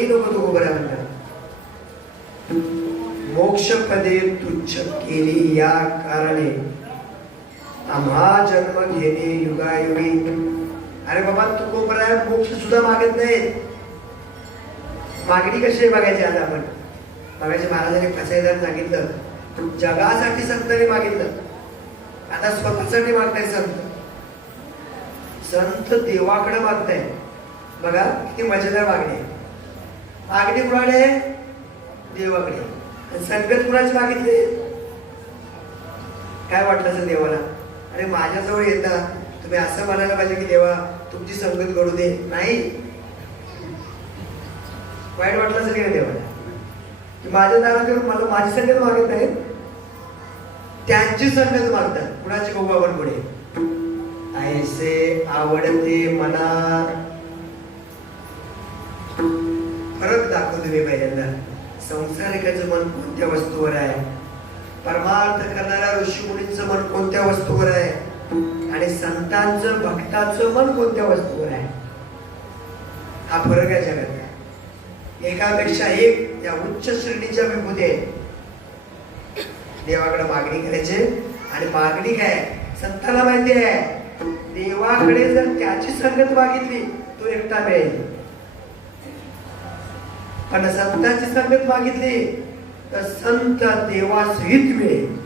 काहीही नको तू बरं म्हणतात. मोक्ष पदे तुच्छ केली या कारणे आम्हा जन्म घेणे युगायुगी. अरे बाबा तू बरं मोक्ष सुद्धा मागत नाही. मागणी कशी बघायची आज आपण. बघायचे महाराजांनी फसायदार सांगितलं जगासाठी संतांनी मागितलं, आता स्वतःसाठी मागताय संत. संत देवाकडे मागताय. बघा किती मजेदार मागणी आहे. मागणी कुणाकडे? देवाकडे. संगत कुणाची मागितली? काय वाटलं असेल देवाला? अरे माझ्याजवळ येता तुम्ही असं म्हणायला पाहिजे की देवा तुमची संगत घडू दे. नाही, वाईट वाटलं असेल की देवाला माझ्या दारात मला माझी संगत मागत नाही, त्यांची संगत मागतात. कुणाची बघू आपण पुढे. ऐसे आवडते मना. फरक दाखवतो मी पहिल्यांदा. संसारिकाचं मन कोणत्या वस्तूवर आहे, परमार्थ करणाऱ्या ऋषी मुनींचं मन कोणत्या वस्तूवर आहे, आणि संतांचं भक्ताचं मन कोणत्या वस्तूवर आहे. हा फरक आहे जगात. एकापेक्षा एक या उच्च श्रेणीच्या विभूती आहेत. देवाकडे मागणी करायची. आणि मागणी काय संतांना माहिती आहे. देवाकडे जर त्याची संगत मागितली तो एकटा मिळेल, पण संतांची संगत मागितली तर संत देवासहित मिळेल.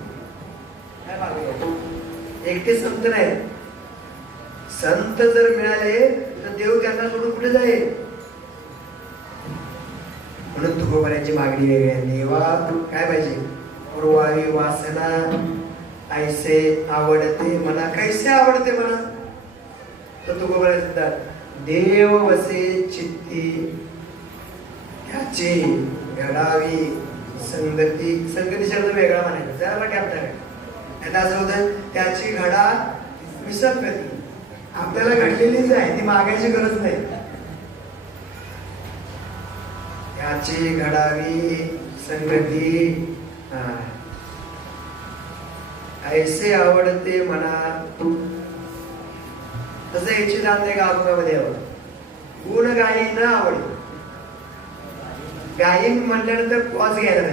एकटे संत नाही. संत जर मिळाले तर देव त्यांना सोडून कुठे जाईल. म्हणून तुकोबाराची मागणी वेगळी आहे. देवा काय पाहिजे? उर्वावी वासना ऐसे आवडते मना. कैसे आवडते मना? तर तुकोबारा म्हणतात देव वसे चित्ती त्याची घडावी संगती. संगती शब्द वेगळा म्हणायचा जरा कॅप्टर आहे. आता असं होतं त्याची घडा विसंगती. आपल्याला घडलेलीच आहे, ती मागायची गरज नाही. त्याची घडावी संगती ऐसे आवडते मना. तसं याची जाणते गावामध्ये गुण गायी न आवडे. गायीन म्हटल्यानंतर पॉज घ्यायला नाही.